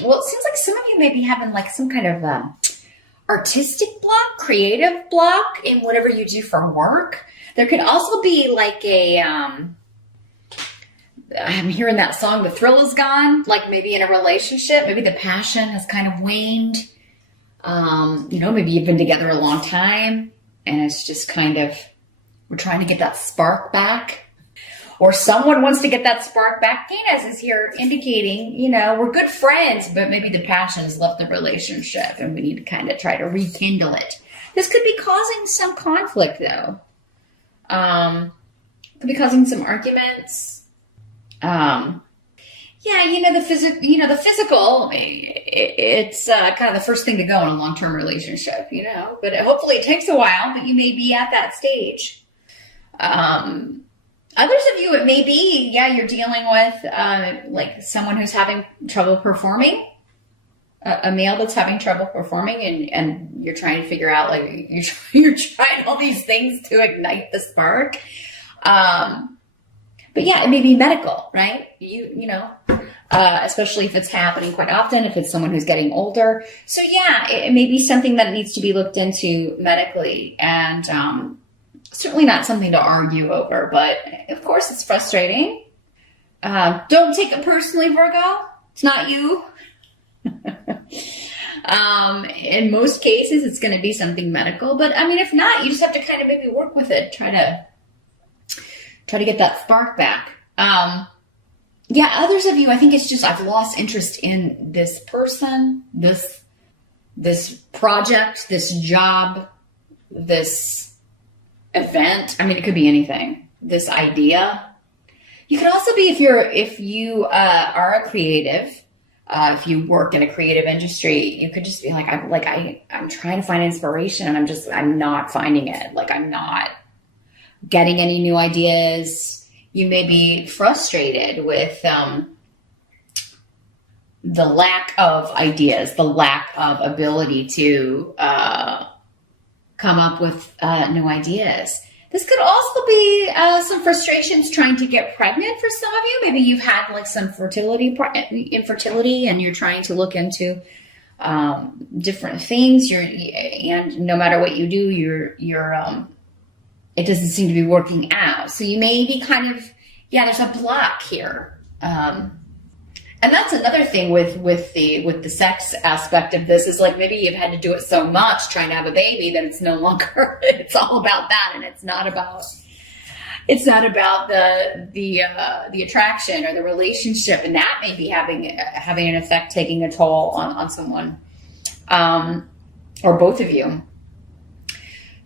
Well, it seems like some of you may be having like some kind of artistic block, creative block in whatever you do for work. There could also be like I'm hearing that song, The Thrill Is Gone, like maybe in a relationship, maybe the passion has kind of waned. Maybe you've been together a long time and it's just kind of, we're trying to get that spark back. Or someone wants to get that spark back. Venus is here indicating, we're good friends, but maybe the passion has left the relationship and we need to kind of try to rekindle it. This could be causing some conflict though. Could be causing some arguments. The physical, it's kind of the first thing to go in a long-term relationship, but hopefully it takes a while, but you may be at that stage. Others of you, it may be, you're dealing with, like someone who's having trouble performing, a male that's having trouble performing and you're trying to figure out, like, you're trying all these things to ignite the spark. But it may be medical, right? Especially if it's happening quite often, if it's someone who's getting older. So it may be something that needs to be looked into medically and, certainly not something to argue over, but of course it's frustrating. Don't take it personally, Virgo. It's not you. In most cases, it's going to be something medical, but if not, you just have to kind of maybe work with it. Try to get that spark back. Others of you, I think it's just, I've lost interest in this person, this project, this job, this event. It could be anything. This idea. You could also be, if you are a creative, if you work in a creative industry, you could just be like, I'm trying to find inspiration and I'm not finding it. Like I'm not getting any new ideas. You may be frustrated with the lack of ideas, the lack of ability to come up with new ideas. This could also be some frustrations trying to get pregnant for some of you. Maybe you've had like some infertility and you're trying to look into different things. And no matter what you do, it doesn't seem to be working out. So you may be kind of, there's a block here. And that's another thing with the sex aspect of this is like maybe you've had to do it so much trying to have a baby that it's no longer, it's all about that. And it's not about the attraction or the relationship. And that may be having an effect, taking a toll on someone, or both of you.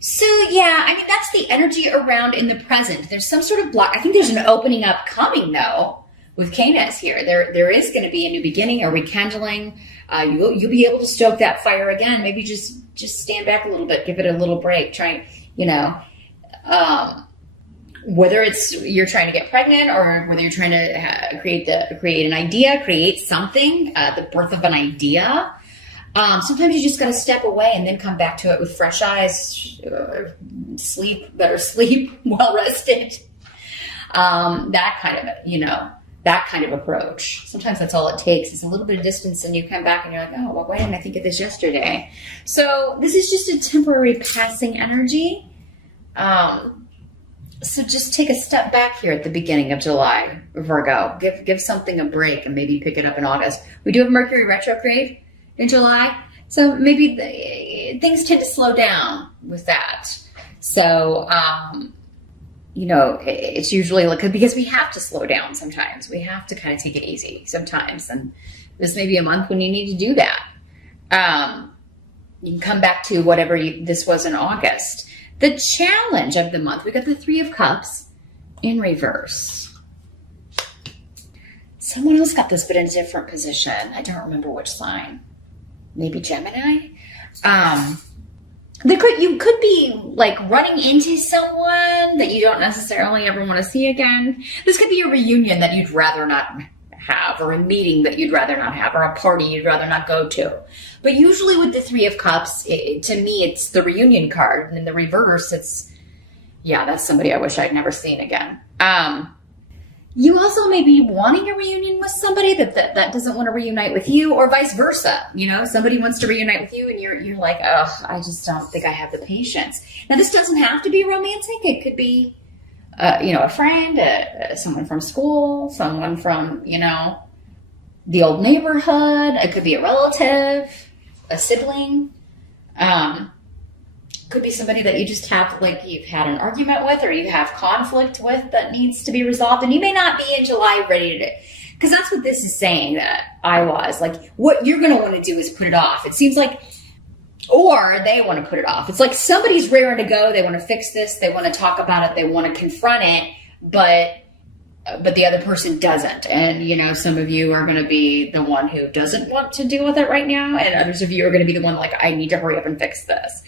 So that's the energy around in the present. There's some sort of block. I think there's an opening up coming though with Canis here. There is going to be a new beginning, a rekindling. You'll be able to stoke that fire again. Maybe just stand back a little bit, give it a little break. Try, whether it's you're trying to get pregnant or whether you're trying to create an idea, create something, the birth of an idea. Sometimes you just got to step away and then come back to it with fresh eyes, better sleep, well rested. That kind of approach. Sometimes that's all it takes. It's a little bit of distance and you come back and you're like, oh, well, why didn't I think of this yesterday? So this is just a temporary passing energy. So just take a step back here at the beginning of July, Virgo. Give something a break and maybe pick it up in August. We do have Mercury retrograde in July. So maybe things tend to slow down with that. So, it's usually like, because we have to slow down sometimes. We have to kind of take it easy sometimes. And this may be a month when you need to do that. You can come back to whatever this was in August. The challenge of the month, we got the 3 of Cups in reverse. Someone else got this, but in a different position. I don't remember which sign. Maybe Gemini. You could be like running into someone that you don't necessarily ever want to see again. This could be a reunion that you'd rather not have, or a meeting that you'd rather not have, or a party you'd rather not go to. But usually with the 3 of Cups, to me, it's the reunion card. And in the reverse, that's somebody I wish I'd never seen again. You also may be wanting a reunion with somebody that doesn't want to reunite with you, or vice versa. You know, somebody wants to reunite with you and you're like, oh, I just don't think I have the patience. Now, this doesn't have to be romantic. It could be, a friend, someone from school, someone from, the old neighborhood. It could be a relative, a sibling. Could be somebody that you just have, like, you've had an argument with or you have conflict with that needs to be resolved. And you may not be in July ready to, because that's what this is saying that I was. Like, what you're going to want to do is put it off. It seems like, or they want to put it off. It's like somebody's raring to go. They want to fix this. They want to talk about it. They want to confront it. But the other person doesn't. And, some of you are going to be the one who doesn't want to deal with it right now. And others of you are going to be the one like, I need to hurry up and fix this.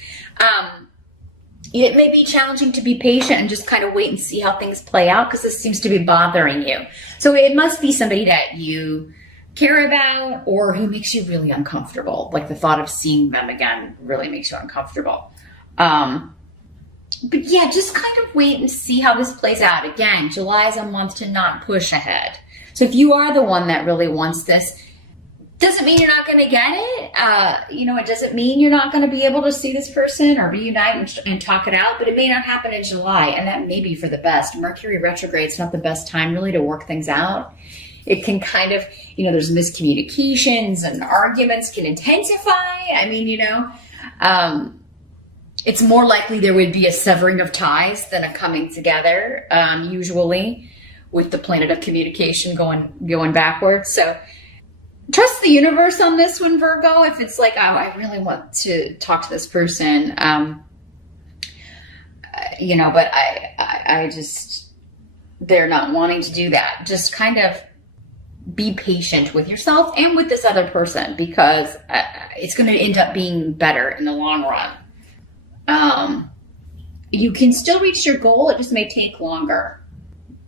It may be challenging to be patient and just kind of wait and see how things play out, because this seems to be bothering you. So it must be somebody that you care about or who makes you really uncomfortable. Like the thought of seeing them again really makes you uncomfortable. But yeah, just kind of wait and see how this plays out. Again, July is a month to not push ahead. So if you are the one that really wants this, doesn't mean you're not going to get it. It doesn't mean you're not going to be able to see this person or reunite and talk it out, but it may not happen in July, and that may be for the best. Mercury retrograde is not the best time really to work things out. It can kind of, there's miscommunications and arguments can intensify. It's more likely there would be a severing of ties than a coming together, usually with the planet of communication going backwards. So trust the universe on this one, Virgo. If it's like, oh, I really want to talk to this person, but I just, they're not wanting to do that. Just kind of be patient with yourself and with this other person, because it's going to end up being better in the long run. You can still reach your goal. It just may take longer.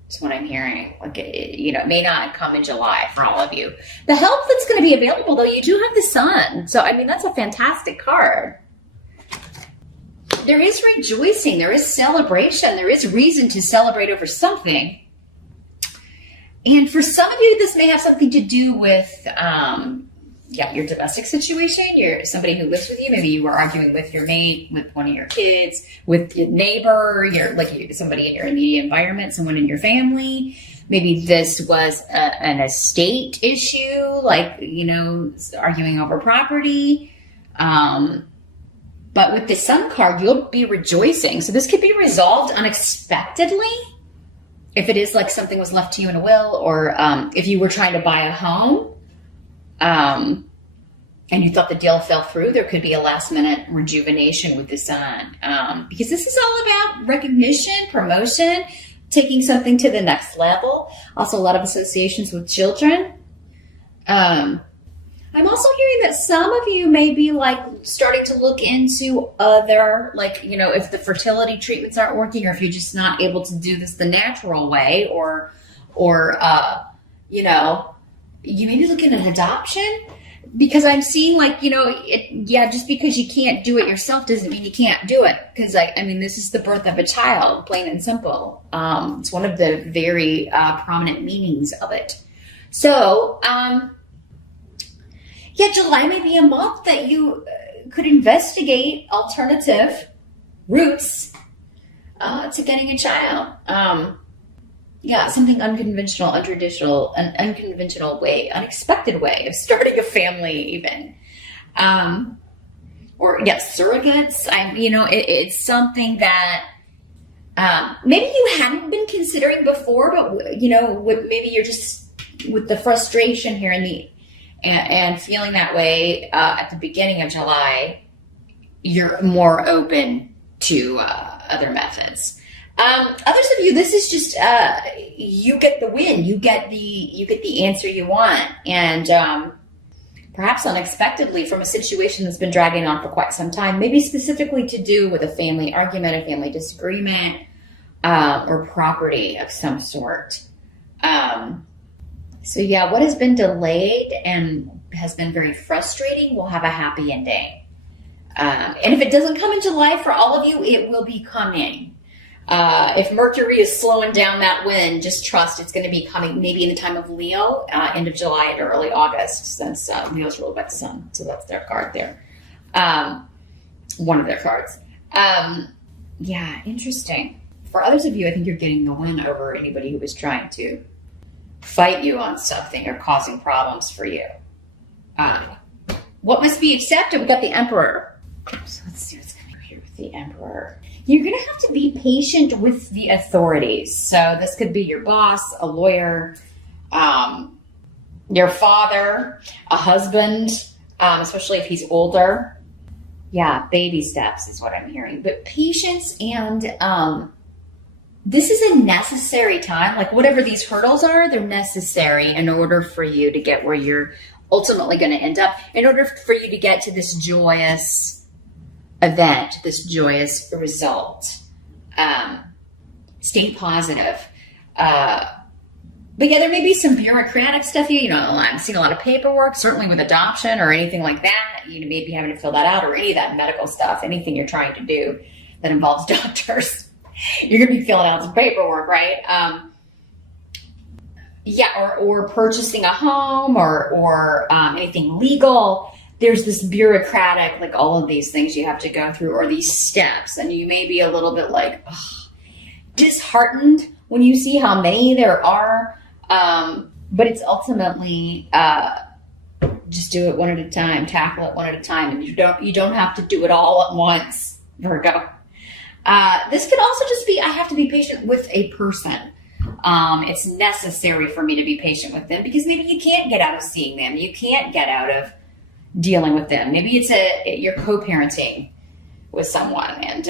That's what I'm hearing. Like, it may not come in July for all of you. The help that's going to be available, though, you do have the sun. So, that's a fantastic card. There is rejoicing. There is celebration. There is reason to celebrate over something. And for some of you, this may have something to do with, your domestic situation. You're somebody who lives with you. Maybe you were arguing with your mate, with one of your kids, with your neighbor. You're somebody in your immediate environment, someone in your family. Maybe this was an estate issue, arguing over property. But with the Sun card, you'll be rejoicing. So this could be resolved unexpectedly. If it is like something was left to you in a will, or if you were trying to buy a home, and you thought the deal fell through, there could be a last minute rejuvenation with the Sun. Because this is all about recognition, promotion, taking something to the next level. Also a lot of associations with children. I'm also hearing that some of you may be starting to look into other, if the fertility treatments aren't working, or if you're just not able to do this the natural way, or you may be looking at adoption, because I'm seeing just because you can't do it yourself doesn't mean you can't do it. Because this is the birth of a child, plain and simple. It's one of the very prominent meanings of it. So, July may be a month that you could investigate alternative routes to getting a child. Something unconventional, untraditional, an unconventional way, unexpected way of starting a family even. Surrogates. It's something that maybe you hadn't been considering before, but, maybe you're just with the frustration here and feeling that way at the beginning of July, you're more open to other methods. Others of you, this is just you get the win. You get the answer you want, and perhaps unexpectedly from a situation that's been dragging on for quite some time. Maybe specifically to do with a family argument, a family disagreement, or property of some sort. What has been delayed and has been very frustrating will have a happy ending. And if it doesn't come in July for all of you, it will be coming. If Mercury is slowing down that wind, just trust it's going to be coming maybe in the time of Leo, end of July to early August, since Leo's ruled by the sun. So that's their card there. One of their cards. Yeah, interesting. For others of you, I think you're getting the win over anybody who was trying to fight you on something or causing problems for you. What must be accepted? We got the Emperor. So let's see what's going on here with the Emperor. You're going to have to be patient with the authorities. So this could be your boss, a lawyer, your father, a husband, especially if he's older. Yeah, baby steps is what I'm hearing. But patience, and this is a necessary time. Like whatever these hurdles are, they're necessary in order for you to get where you're ultimately going to end up, in order for you to get to this joyous event, this joyous result. Stay positive. But yeah, there may be some bureaucratic stuff here. You know, I'm seeing a lot of paperwork, certainly with adoption or anything like that. You may be having to fill that out, or any of that medical stuff, anything you're trying to do that involves doctors. You're going to be filling out some paperwork, right? Yeah, or purchasing a home or anything legal. There's this bureaucratic, like all of these things you have to go through, or these steps. And you may be a little bit like disheartened when you see how many there are. But it's ultimately, just do it one at a time, tackle it one at a time. And you don't have to do it all at once, Virgo. This could also just be, I have to be patient with a person. It's necessary for me to be patient with them because maybe you can't get out of seeing them. You can't get out of dealing with them. Maybe you're co-parenting with someone. And,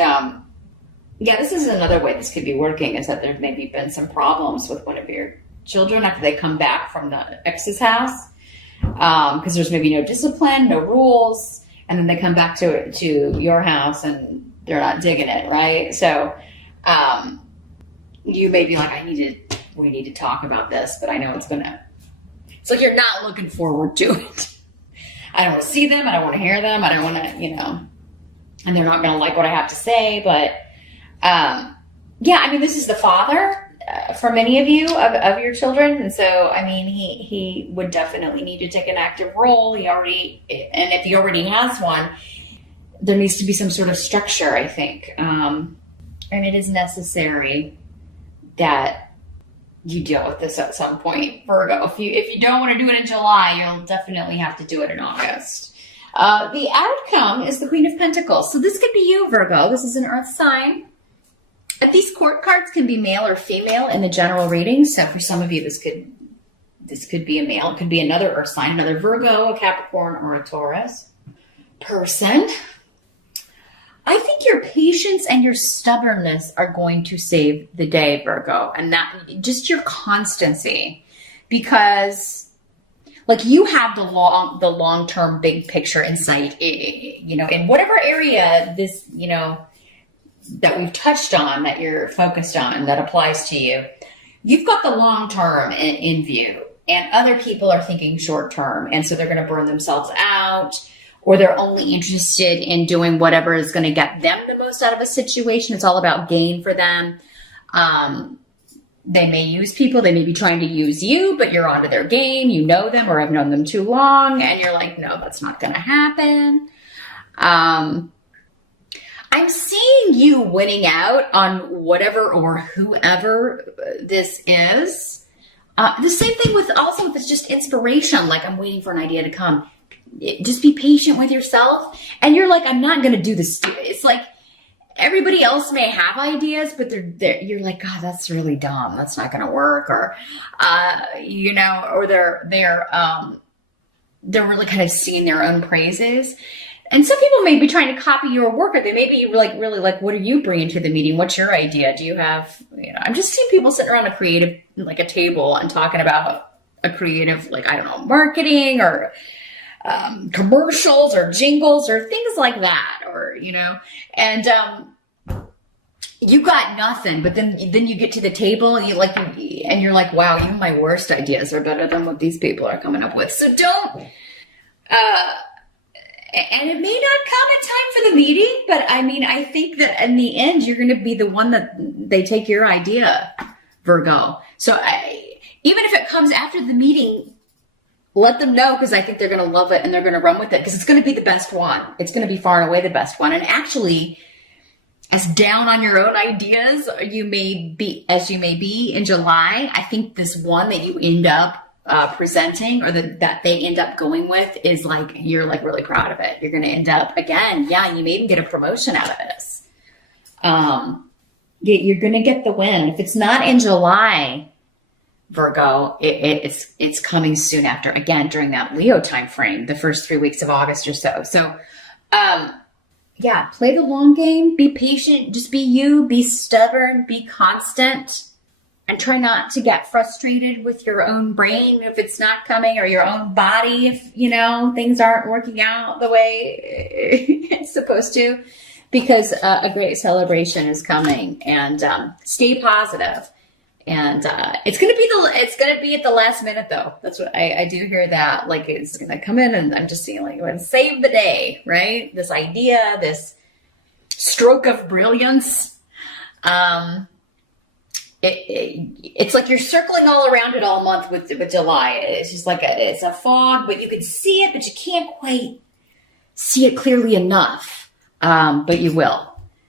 yeah, this is another way this could be working, is that there's maybe been some problems with one of your children after they come back from the ex's house. Because there's maybe no discipline, no rules. And then they come back to your house and they're not digging it, right? So, you may be like, we need to talk about this, but I know it's like you're not looking forward to it. I don't want to see them. I don't want to hear them. I don't want to, and they're not going to like what I have to say. But, yeah, I mean, this is the father for many of you, of your children. And so, I mean, he would definitely need to take an active role. And if he already has one, there needs to be some sort of structure, I think. And it is necessary that you deal with this at some point, Virgo. If you don't want to do it in July, you'll definitely have to do it in August. The outcome is the Queen of Pentacles. So this could be you, Virgo. This is an earth sign. These court cards can be male or female in the general reading. So for some of you, this could be a male. It could be another earth sign, another Virgo, a Capricorn, or a Taurus person. I think your patience and your stubbornness are going to save the day, Virgo, and that just your constancy, because like you have the long-term big picture insight, in whatever area this, that we've touched on, that you're focused on, that applies to you. You've got the long-term in view, and other people are thinking short-term, and so they're going to burn themselves out. Or they're only interested in doing whatever is going to get them the most out of a situation. It's all about gain for them. They may use people. They may be trying to use you, but you're onto their game. You know them or have known them too long. And you're like, no, that's not going to happen. I'm seeing you winning out on whatever or whoever this is. The same thing with also if it's just inspiration. Like I'm waiting for an idea to come. Just be patient with yourself. And you're like, I'm not going to do this. It's like everybody else may have ideas, but you're like, God, that's really dumb. That's not going to work. Or, or they're really kind of singing their own praises. And some people may be trying to copy your work, or they may be like, really like, what are you bringing to the meeting? What's your idea? Do you have, I'm just seeing people sitting around a table and talking about a creative, marketing or, commercials or jingles or things like that, or and you got nothing, but then you get to the table and you're like, wow, even my worst ideas are better than what these people are coming up with. So don't And it may not come in time for the meeting, but I mean, I think that in the end, you're going to be the one that they take your idea, Virgo. So even if it comes after the meeting, let them know, because I think they're going to love it and they're going to run with it, because it's going to be the best one. It's going to be far and away the best one. And actually, as down on your own ideas you may be in July, I think this one that you end up presenting, or that they end up going with, is like, you're like really proud of it. You're going to end up, again, yeah, you may even get a promotion out of this. You're going to get the win. If it's not in July, Virgo, it's coming soon after, again, during that Leo time frame, the first 3 weeks of August or so. So, yeah, play the long game, be patient, just be you, be stubborn, be constant, and try not to get frustrated with your own brain if it's not coming, or your own body if, things aren't working out the way it's supposed to, because a great celebration is coming. And stay positive. And it's gonna be at the last minute, though. That's what I do hear, that like it's gonna come in, and I'm just seeing like, when save the day, right? This idea, this stroke of brilliance. It's like you're circling all around it all month with July. It's just like it's a fog, but you can see it, but you can't quite see it clearly enough. But you will.